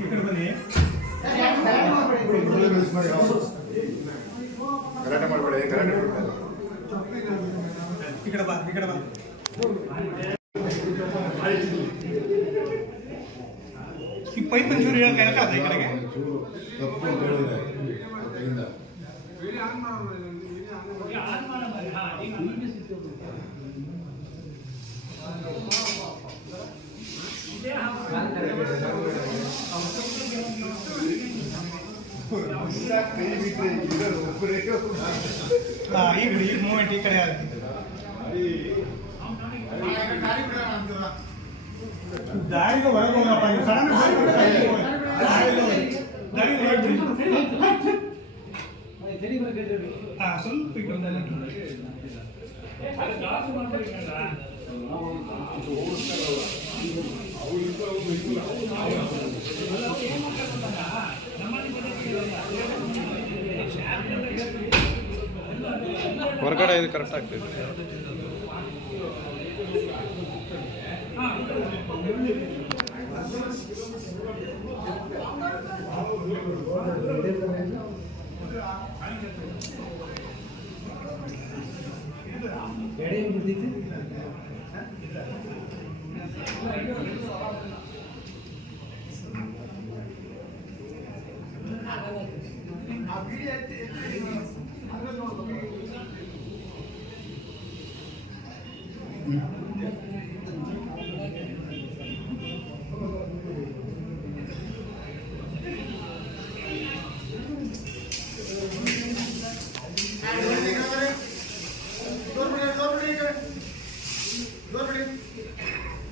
ఇక్కడ ಬನ್ನಿ ಗಲಾಟೆ ಮಾಡಬೇಡಿ ಗಲಾಟೆ ಈ ಕಡೆ ಬಾ ಈ ಪೈಪ್ ಒಂಚೂರು ಹೇಳಕ್ಕಾಗದ ಈ ಕಡೆಗೆ ತಪ್ಪು ಅಂತ ಹೇಳಿದ್ರೆ ಅದರಿಂದ ಕೈ ಬಿಟ್ಟರೆ ಈಗ ಮೂಮೆಂಟ್ ಈ ಕಡೆ ಆಗ್ತಿದೆ ದಾರಿಗೆ ಹೊರಗೆ ಹೋಗಪ್ಪ ಸ್ವಲ್ಪ ಈ ಕಡೆ ಹೊರಗಡೆ ಇದು ಕರೆಕ್ಟ್ ಆಗ್ತದೆ.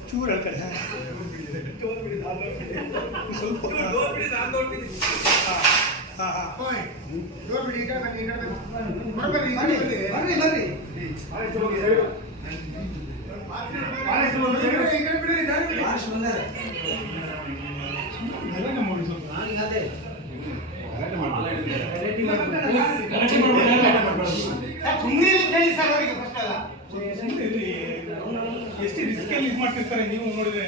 ಚೂರು ಹೇಳ್ತಾರೆ ಎಷ್ಟು ರಿಸ್ಕ್ ಅಲ್ಲಿ ಇದು ಮಾಡ್ತಿರ್ತಾರೆ ನೀವು ನೋಡಿದ್ರೆ